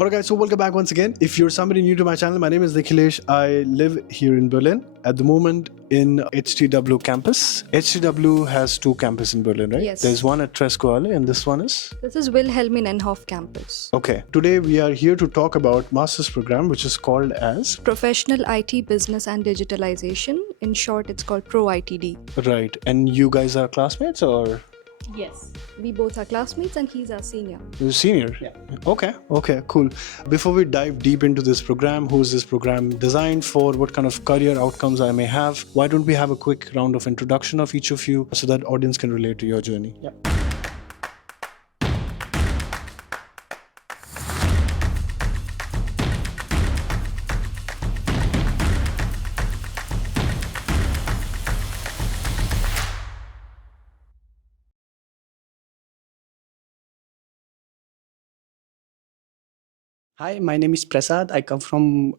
Alright guys, so welcome back once again. If you're somebody new to my channel, my name is Nikhilesh. I live here in Berlin at the moment in HTW campus. HTW has two campuses in Berlin, right? Yes. There's one at Tresquale and this one is? This is Wilhelminenhof campus. Okay. Today we are here to talk about master's program which is called as? Professional IT Business and Digitalization. In short, it's called Pro ITD. Right. And you guys are classmates or? Yes. We both are classmates and he's our senior. You're senior? Yeah. Okay, cool. Before we dive deep into this program, who is this program designed for, what kind of career outcomes I may have, why don't we have a quick round of introduction of each of you so that audience can relate to your journey? Yeah. Hi, my name is Prasad. I come from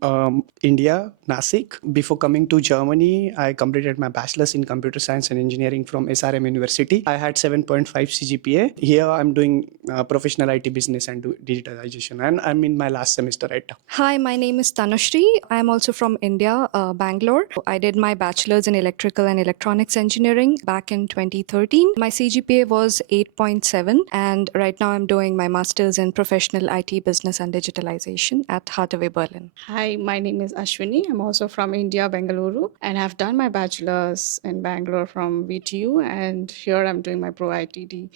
India, Nasik. Before coming to Germany, I completed my bachelor's in computer science and engineering from SRM University. I had 7.5 CGPA. Here I'm doing professional IT business and digitalization, and I'm in my last semester right now. Hi, my name is Tanushree. I'm also from India, Bangalore. I did my bachelor's in electrical and electronics engineering back in 2013. My CGPA was 8.7, and right now I'm doing my master's in professional IT business and digitalization at HTW-Berlin. Hi, my name is Ashwini. I'm also from India, Bengaluru, and I've done my bachelor's in Bangalore from VTU, and here I'm doing my Pro ITD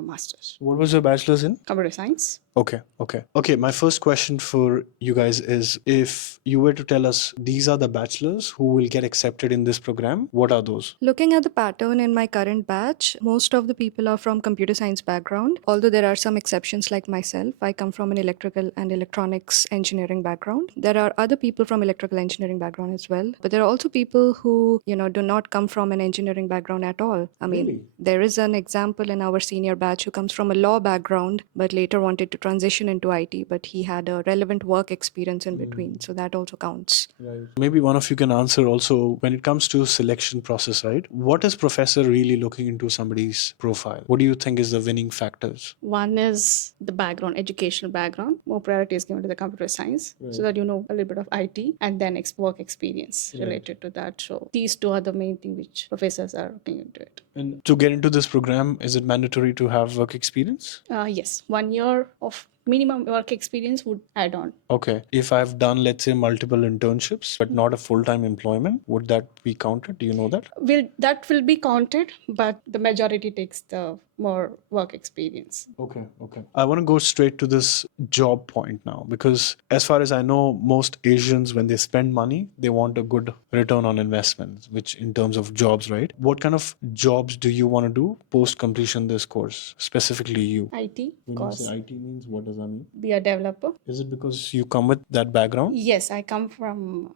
master's. What was your bachelor's in? Computer science. Okay, my first question for you guys is, if you were to tell us these are the bachelors who will get accepted in this program, what are those? Looking at the pattern in my current batch, most of the people are from computer science background, although there are some exceptions like myself. I come from an electrical and electronics engineering background. There are other people from electrical engineering background as well, but there are also people who, do not come from an engineering background at all. I mean, Really? There is an example in our senior batch who comes from a law background, but later wanted to transition into IT, but he had a relevant work experience in between. So that also counts. Right. Maybe one of you can answer also, when it comes to selection process, right? What is professor really looking into somebody's profile? What do you think is the winning factors? One is the background, educational background. More priority is given to the computer science, so that you know a little bit of IT, and then work experience related to that. So these two are the main things which professors are looking into it. And to get into this program, is it mandatory to have work experience? Yes, 1 year of minimum work experience would add on. Okay. If I've done, let's say, multiple internships, but not a full-time employment, would that be counted? Do you know that? That will be counted, but the majority takes the more work experience. Okay. I want to go straight to this job point now, because as far as I know, most Asians, when they spend money, they want a good return on investment, which in terms of jobs, right? What kind of jobs do you want to do post completion this course, specifically you? IT, When you because say IT means, what does that mean? be a developer. Is it because you come with that background? Yes, I come from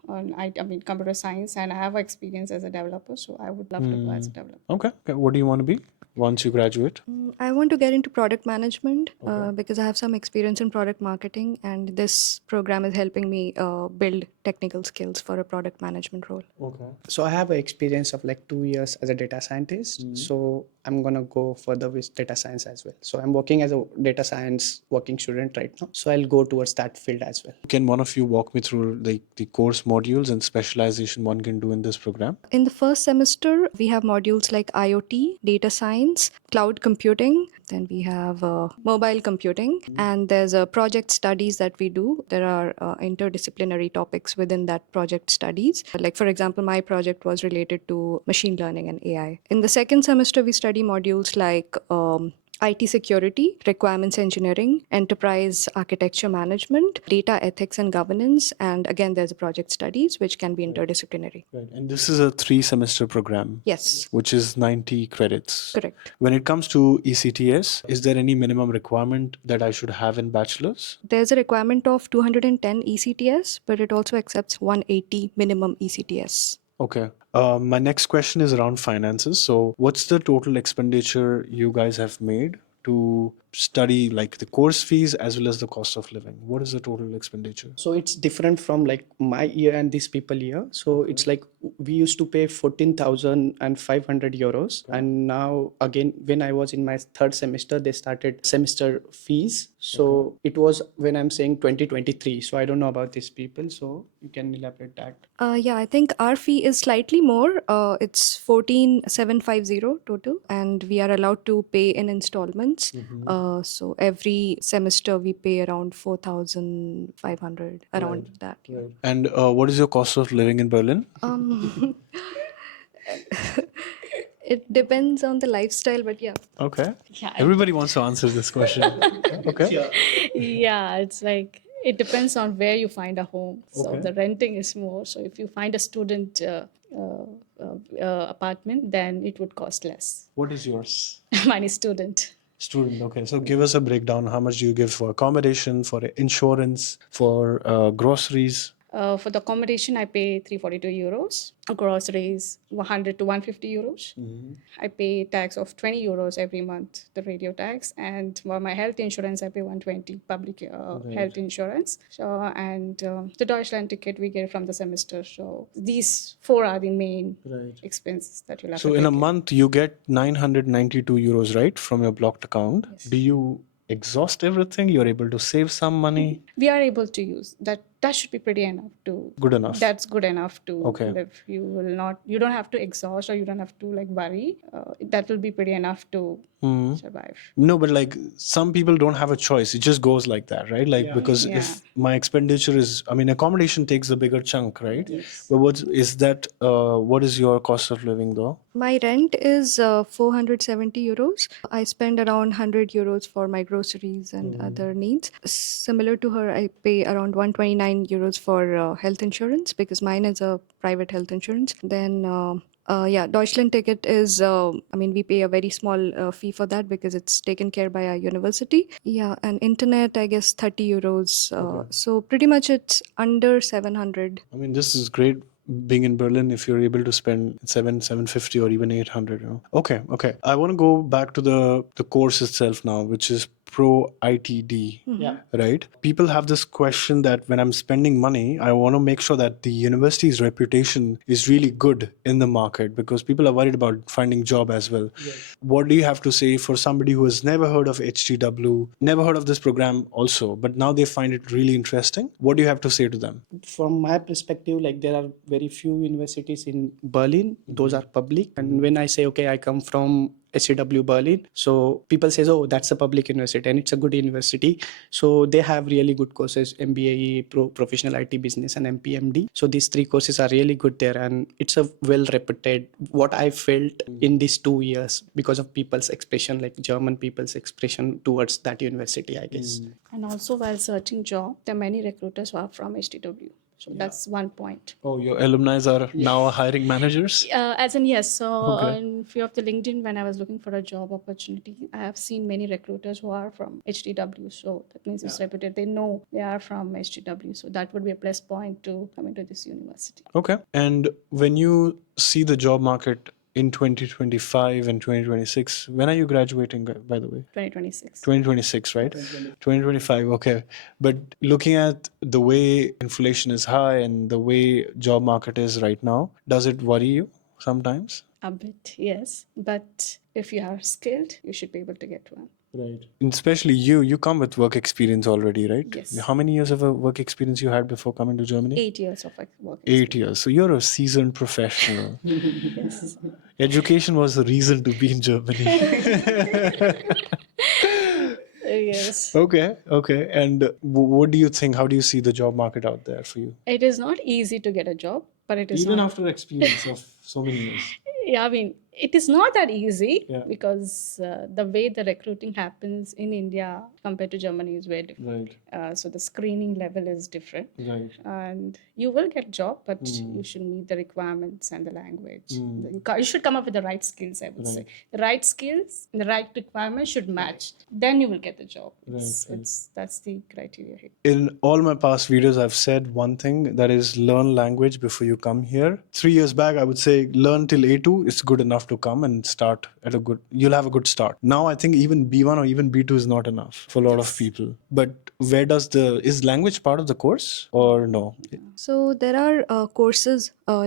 computer science, and I have experience as a developer, so I would love to go as a developer. Okay. What do you want to be once you graduate? I want to get into product management because I have some experience in product marketing, and this program is helping me build technical skills for a product management role. Okay. So I have an experience of like 2 years as a data scientist. So I'm gonna go further with data science as well. So I'm working as a data science working student right now. So I'll go towards that field as well. Can one of you walk me through the course modules and specialization one can do in this program? In the first semester, we have modules like IoT, data science, cloud computing, then we have mobile computing, and there's a project studies that we do. There are interdisciplinary topics within that project studies. Like, for example, my project was related to machine learning and AI. In the second semester, we study modules like IT security, requirements engineering, enterprise architecture management, data ethics and governance, and again, there's a project studies, which can be interdisciplinary. Right. And this is a 3-semester program. Yes. Which is 90 credits. Correct. When it comes to ECTS, is there any minimum requirement that I should have in bachelor's? There's a requirement of 210 ECTS, but it also accepts 180 minimum ECTS. Okay. My next question is around finances. So what's the total expenditure you guys have made to study, like the course fees as well as the cost of living? What is the total expenditure? So it's different from like my year and these people year. So it's like we used to pay 14,500 euros. And now again, when I was in my third semester, they started semester fees. So it was when I'm saying 2023. So I don't know about these people. So you can elaborate that. Yeah, I think our fee is slightly more. It's 14,750 total, and we are allowed to pay in installments. So every semester we pay around 4,500, around that. Yeah. And what is your cost of living in Berlin? It depends on the lifestyle, but yeah. Okay. Yeah, Everybody wants to answer this question. Okay. yeah, it's like it depends on where you find a home. So Okay. the renting is more. So if you find a student apartment, then it would cost less. What is yours? Mine is student. Student. Okay. So give us a breakdown. How much do you give for accommodation, for insurance, for groceries? For the accommodation, I pay 342 euros. Groceries, 100 to 150 euros. I pay tax of 20 euros every month, the radio tax. And for my health insurance, I pay 120 public health insurance. So, and the Deutschland ticket we get from the semester. So these four are the main expenses that you'll have So to in a take month, you get 992 euros, right, from your blocked account. Do you exhaust everything? You're able to save some money? We are able to use that. That should be pretty enough to. Good enough. That's good enough to Okay. live. You will not. You don't have to exhaust, or you don't have to like worry. That will be pretty enough to survive. No, but like some people don't have a choice. It just goes like that, right? Like because if my expenditure is, I mean, accommodation takes a bigger chunk, right? But what is that? What is your cost of living though? My rent is 470 euros. I spend around 100 euros for my groceries and other needs. Similar to her, I pay around 129 euros for health insurance because mine is a private health insurance. Then yeah, Deutschland ticket is, I mean, we pay a very small fee for that because it's taken care by our university. Yeah, and internet, I guess 30 euros. So pretty much it's under 700. I mean, this is great being in Berlin if you're able to spend 750 or even 800, you know. Okay. I want to go back to the course itself now, which is Pro ITD, right? People have this question that when I'm spending money, I want to make sure that the university's reputation is really good in the market because people are worried about finding job as well. What do you have to say for somebody who has never heard of HTW, never heard of this program also, but now they find it really interesting? What do you have to say to them? From my perspective, like there are very few universities in Berlin. Those are public. And when I say, okay, I come from HTW-Berlin, so people says, oh, that's a public university and it's a good university. So they have really good courses, MBA, Professional IT Business and MPMD. So these three courses are really good there and it's a well reputed, what I felt in these 2 years because of people's expression, like German people's expression towards that university, I guess. And also, while searching job, there are many recruiters who are from HTW. So that's one point. Oh, your alumni are now hiring managers? As in, yes. So in few of the LinkedIn, when I was looking for a job opportunity, I have seen many recruiters who are from HTW. So that means it's reputed. They know they are from HTW. So that would be a plus point to come into this university. Okay. And when you see the job market in 2025 and 2026, when are you graduating, by the way? 2026. 2026, right? 2025, okay. But looking at the way inflation is high and the way job market is right now, does it worry you sometimes? A bit, yes. But if you are skilled, you should be able to get one. Right. And especially you come with work experience already, right? Yes. How many years of work experience you had before coming to Germany? 8 years of work. 8 years. So you're a seasoned professional. Yes. Education was the reason to be in Germany. Yes. Okay. And what do you think? How do you see the job market out there for you? It is not easy to get a job, but it is Even not. after experience of so many years. Yeah, I mean, it is not that easy Yeah. because the way the recruiting happens in India compared to Germany is very different. Right. So the screening level is different. Right. And you will get job, but you should meet the requirements and the language. You should come up with the right skills, I would say. The right skills, the right requirements should match. Then you will get the job. That's the criteria here. In all my past videos, I've said one thing, that is learn language before you come here. 3 years back, I would say learn till A2 is good enough have to come and start at you'll have a good start. Now I think even B1 or even B2 is not enough for a lot of people. But where is language part of the course or no? So there are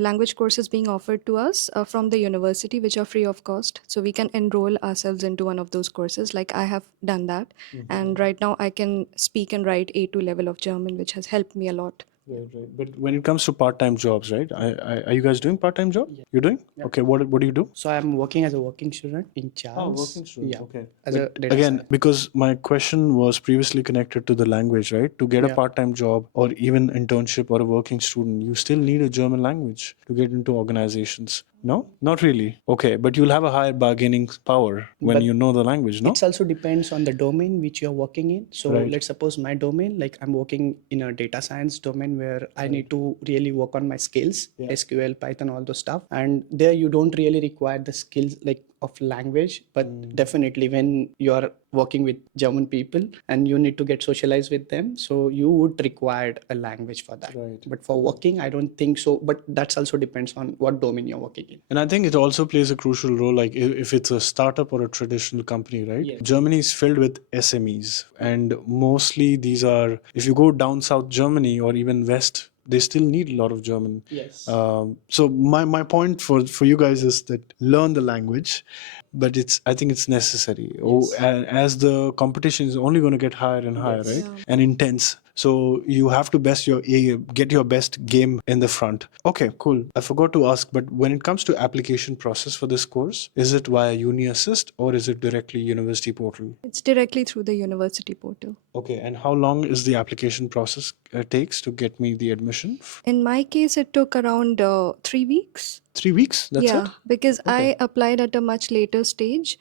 language courses being offered to us from the university, which are free of cost. So we can enroll ourselves into one of those courses. Like I have done that, and right now I can speak and write A2 level of German, which has helped me a lot. Right, right. But when it comes to part-time jobs, right? Are you guys doing part-time job? Yeah. You're doing? Yeah. Okay. What do you do? So I'm working as a working student in Charles. Oh, working student. Yeah. Okay. As a But data again, science. because my question was previously connected to the language, right? To get a Yeah. part-time job or even internship or a working student, you still need a German language to get into organizations. No, not really. Okay, but you'll have a higher bargaining power when But you know the language, no? It's also depends on the domain which you're working in. So Right. let's suppose my domain, like I'm working in a data science domain where I need to really work on my skills, Yeah. SQL, Python, all those stuff. And there you don't really require the skills like of language, but definitely when you're working with German people and you need to get socialized with them, so you would require a language for that. Right. But for working, I don't think so. But that's also depends on what domain you're working in. And I think it also plays a crucial role, like if it's a startup or a traditional company, right? Yes. Germany is filled with SMEs, and mostly these are, if you go down South Germany or even West, they still need a lot of German. Yes. So my point for you guys is that learn the language, but I think it's necessary. As the competition is only going to get higher and higher, right? Yeah. And intense. So you have to get your best game in the front. Okay, cool. I forgot to ask, but when it comes to application process for this course, is it via Uni Assist or is it directly university portal? It's directly through the university portal. Okay, and how long is the application process takes to get me the admission? In my case, it took around 3 weeks. 3 weeks? That's Yeah, it? because Okay. I applied at a much later stage.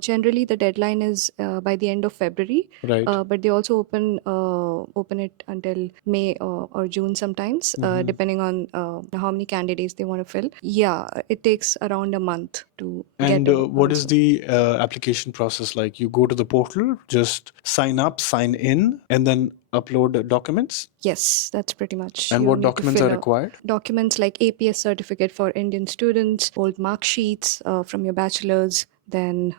Generally, the deadline is by the end of February. Right. But they also open it until May or June sometimes, depending on how many candidates they want to fill. Yeah, it takes around a month to And get what is also. the application process like? You go to the portal, just sign up, sign in, and then upload documents? Yes, that's pretty much. And You what need to documents fill are required? documents like APS certificate for Indian students, old mark sheets from your bachelor's, then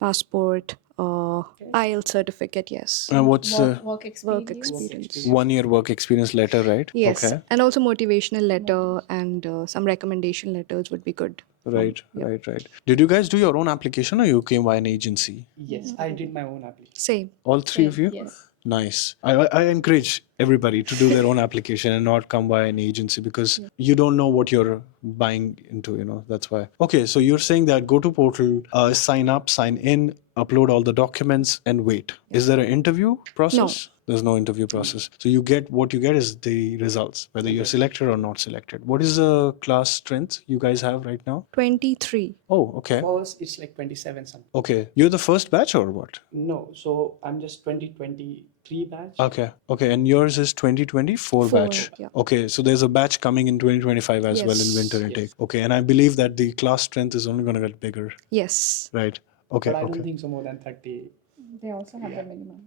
passport, IELTS certificate, yes. And what's Work experience. Work experience. 1 year work experience letter, right? Yes, Okay. and also motivational letter and some recommendation letters would be good. Right, right. Did you guys do your own application or you came by an agency? Yes, I did my own application. Same. All three of you? Yes. Nice. I encourage everybody to do their own application and not come by an agency because you don't know what you're buying into, that's why. Okay, so you're saying that go to portal, sign up, sign in, upload all the documents and wait. Is there an interview process? There's no interview process. So what you get is the results, whether you're selected or not selected. What is the class strength you guys have right now? 23. Oh, okay. For us, it's like 27 something. Okay. You're the first batch or what? No, so I'm just 2023 batch. Okay. And yours is 2024 Four, batch. yeah. Okay. So there's a batch coming in 2025 as well in Yes. winter intake. Okay. And I believe that the class strength is only going to get bigger. Yes. Right. Okay. But I Okay. don't think so more than 30. They also have the minimum.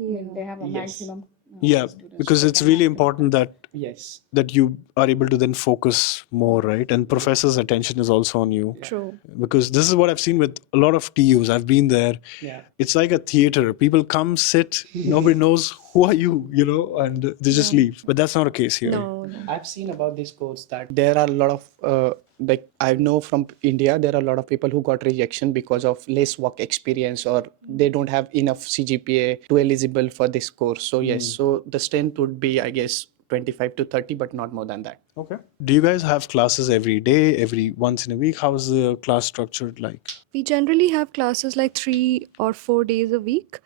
I mean, they have a Yes. maximum. Yeah, because it's really important Yes. that you are able to then focus more, right? And professor's attention is also on you. True. Because this is what I've seen with a lot of TUs. I've been there. Yeah. It's like a theater. People come, sit, nobody knows who are you, and they just leave. But that's not a case here. No. I've seen about this course that there are a lot of like I know from India there are a lot of people who got rejection because of less work experience or they don't have enough CGPA to eligible for this course. So yes, so the strength would be I guess 25 to 30, but not more than that. Okay. Do you guys have classes every day, every once in a week? How's the class structured like? We generally have classes like 3 or 4 days a week.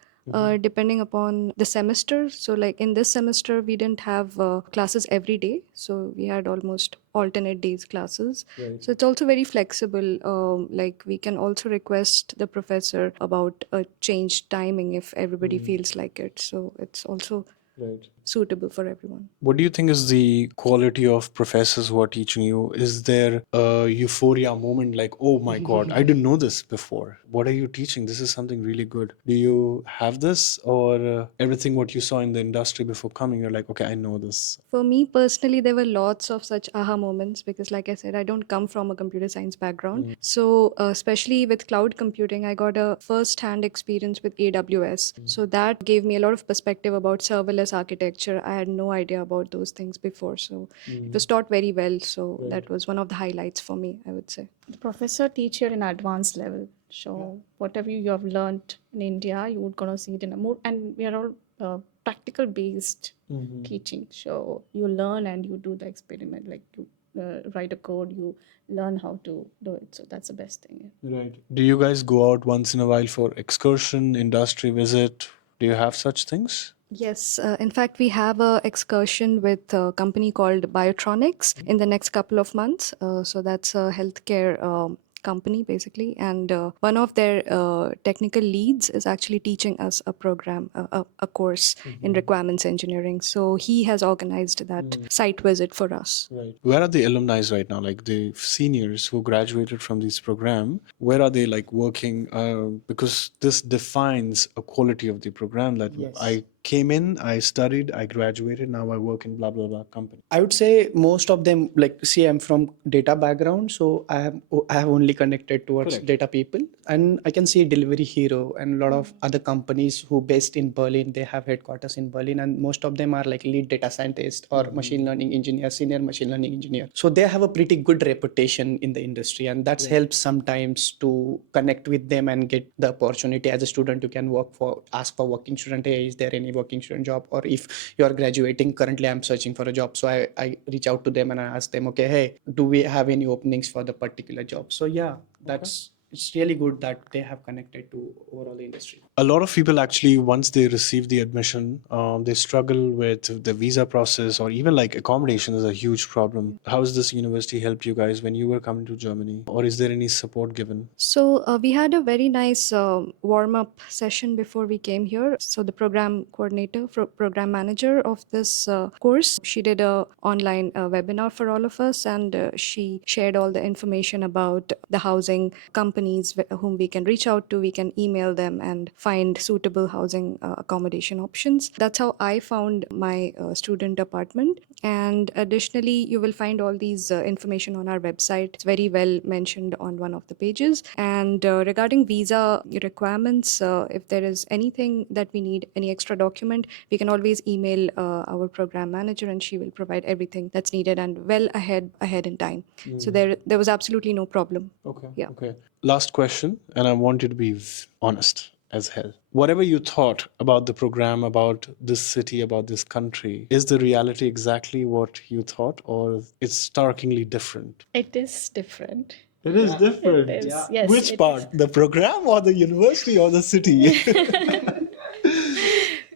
Depending upon the semester. So, like in this semester, we didn't have classes every day. So, we had almost alternate days classes. Right. So, it's also very flexible. Like, we can also request the professor about a changed timing if everybody feels like it. So, it's also Right. suitable for everyone. What do you think is the quality of professors who are teaching you? Is there a euphoria moment like, oh my God, I didn't know this before. What are you teaching? This is something really good. Do you have this, or everything what you saw in the industry before coming, you're like, okay, I know this? For me personally, there were lots of such aha moments because, like I said, I don't come from a computer science background. So, especially with cloud computing, I got a first hand experience with AWS. So, that gave me a lot of perspective about serverless architecture. I had no idea about those things before. So, it was taught very well. So, that was one of the highlights for me, I would say. The professor teach you in advanced level. So whatever you have learned in India, you would gonna see it in a more, and we are all practical based teaching. So you learn and you do the experiment, like you write a code, you learn how to do it. So that's the best thing. Right. Do you guys go out once in a while for excursion, industry visit? Do you have such things? Yes, in fact, we have a excursion with a company called Biotronics in the next couple of months. So that's a healthcare company basically, and one of their technical leads is actually teaching us a program, a course in requirements engineering. So he has organized that site visit for us. Right. Where are the alumni right now? Like the seniors who graduated from this program, where are they like working? Because this defines a quality of the program that I came in, I studied, I graduated, now I work in blah, blah, blah company. I would say most of them, like, see, I'm from data background, so I have only connected towards data people, and I can see Delivery Hero and a lot of other companies who based in Berlin. They have headquarters in Berlin, and most of them are like lead data scientist or machine learning engineer, senior machine learning engineer. So they have a pretty good reputation in the industry, and that's helps sometimes to connect with them and get the opportunity. As a student, you can ask for working student. Hey, is there any working student job? Or if you are graduating, currently I'm searching for a job, so I reach out to them and I ask them, okay, hey, do we have any openings for the particular job? So yeah, it's really good that they have connected to overall the industry. A lot of people actually, once they receive the admission, they struggle with the visa process, or even like accommodation is a huge problem. How has this university helped you guys when you were coming to Germany, or is there any support given? So we had a very nice warm-up session before we came here. So the program coordinator, program manager of this course, she did a online webinar for all of us, and she shared all the information about the housing companies whom we can reach out to. We can email them and find suitable housing accommodation options. That's how I found my student apartment. And additionally, you will find all these information on our website. It's very well mentioned on one of the pages. And regarding visa requirements, if there is anything that we need, any extra document, we can always email our program manager, and she will provide everything that's needed and well ahead in time. So there was absolutely no problem. Okay. Yeah. Okay. Last question, and I want you to be honest as hell. Whatever you thought about the program, about this city, about this country, is the reality exactly what you thought, or it's starkly different? It is different. It is different. It is, yes. Which it part? The program or the university or the city?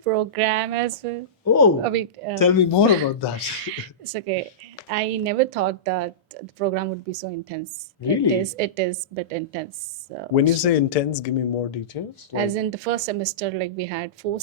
program as well. Oh, I mean, tell me more about that. it's okay. I never thought that the program would be so intense. Really? It is bit intense. When you say intense, give me more details. As in the first semester, like we had four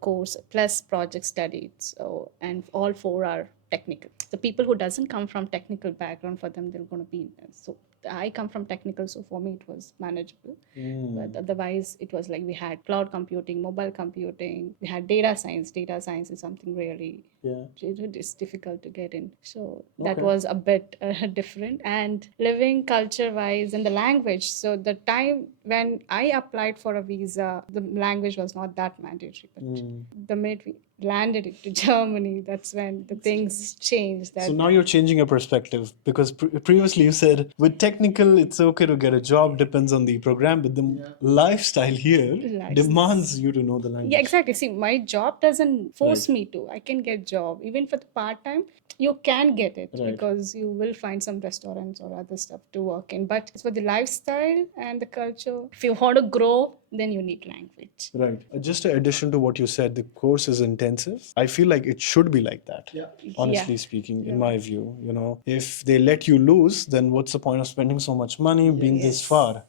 course plus project studies. So, and all four are technical. The people who doesn't come from technical background, for them they're going to be intense. So I come from technical, so for me it was manageable. But otherwise, it was like we had cloud computing, mobile computing, we had data science. Data science is something really it's difficult to get in. So that was a bit different. And living culture wise and the language. So the time when I applied for a visa, the language was not that mandatory. But the minute we landed into Germany, that's when the things changed. That So now you're changing your perspective, because previously you said with technical it's okay to get a job, depends on the program, but the lifestyle here demands you to know the language. yeah, exactly. See, my job doesn't force me to. I can get job even for the part time. You can get it because you will find some restaurants or other stuff to work in. But it's for the lifestyle and the culture. If you want to grow, then you need language. Right. Just in addition to what you said, the course is intensive. I feel like it should be like that. Honestly speaking, in my view, if they let you lose, then what's the point of spending so much money being this far?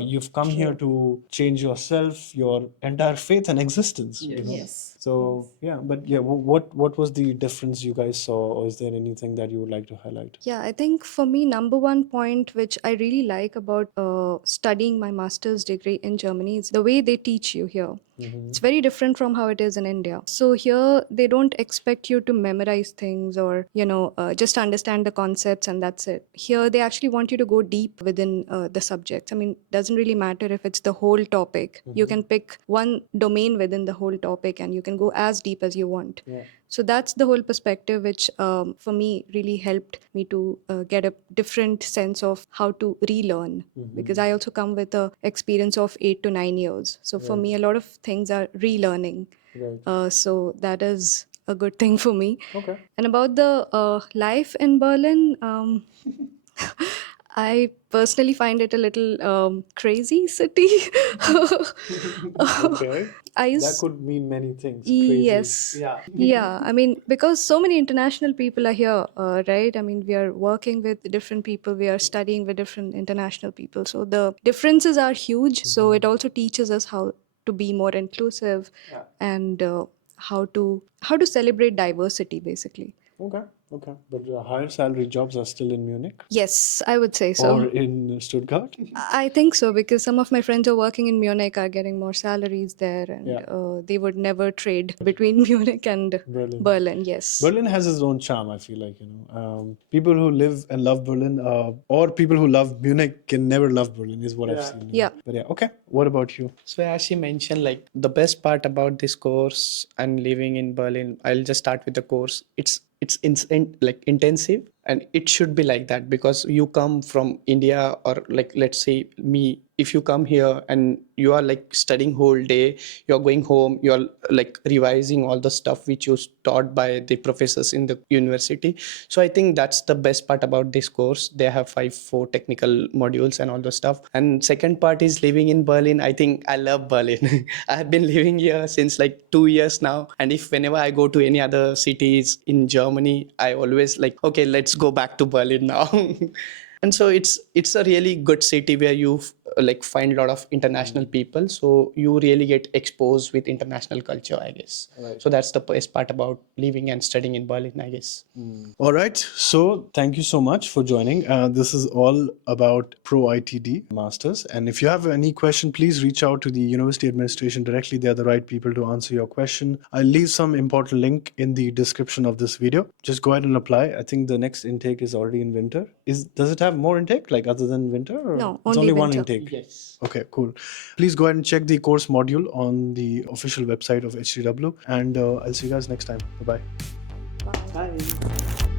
You've come here to change yourself, your entire faith and existence. Yes. So yeah, but yeah, what was the difference you guys saw, or is there anything that you would like to highlight? Yeah, I think for me, number one point which I really like about studying my master's degree in Germany is the way they teach you here. It's very different from how it is in India. So here they don't expect you to memorize things or just understand the concepts and that's it. Here they actually want you to go deep within the subjects. I mean, doesn't really matter if it's the whole topic. You can pick one domain within the whole topic and you can go as deep as you want. Yeah. So that's the whole perspective, which for me really helped me to get a different sense of how to relearn. Because I also come with a experience of 8 to 9 years. So for me, a lot of things are relearning. Right. So that is a good thing for me. Okay. And about the life in Berlin, I personally find it a little crazy city. Okay. I That used could mean many things. Yes. Yeah. Yeah. I mean, because so many international people are here, right? I mean, we are working with different people, we are studying with different international people. So the differences are huge. So it also teaches us how to be more inclusive and how to celebrate diversity, basically. Okay. Okay. But higher salary jobs are still in Munich Yes, I would say so. or in Stuttgart. I think so because some of my friends who are working in Munich are getting more salaries there, and Yeah. they would never trade between Munich and Berlin. Berlin. Yes. Berlin has its own charm, I feel like, people who live and love Berlin, or people who love Munich can never love Berlin, is what I've seen. Yeah. But yeah, okay. What about you? So as you mentioned, like the best part about this course and living in Berlin, I'll just start with the course. Like intensive, and it should be like that because you come from India, or like let's say me, if you come here and you are like studying whole day, you're going home, you're like revising all the stuff which you taught by the professors in the university. So I think that's the best part about this course. They have four technical modules and all the stuff. And second part is living in Berlin. I think I love Berlin. I have been living here since like 2 years now, and if whenever I go to any other cities in Germany, I always like, okay, let's go back to Berlin now. And so it's a really good city where you like find a lot of international people, so you really get exposed with international culture, I guess. Right. So that's the best part about living and studying in Berlin, I guess. All right. So thank you so much for joining. This is all about Pro ITD Masters. And if you have any question, please reach out to the university administration directly. They are the right people to answer your question. I'll leave some important link in the description of this video. Just go ahead and apply. I think the next intake is already in winter. Does it have more intake, like other than winter? Or No, it's only one winter. intake. Yes. Okay, cool. Please go ahead and check the course module on the official website of HTW. And I'll see you guys next time. Bye-bye. Bye.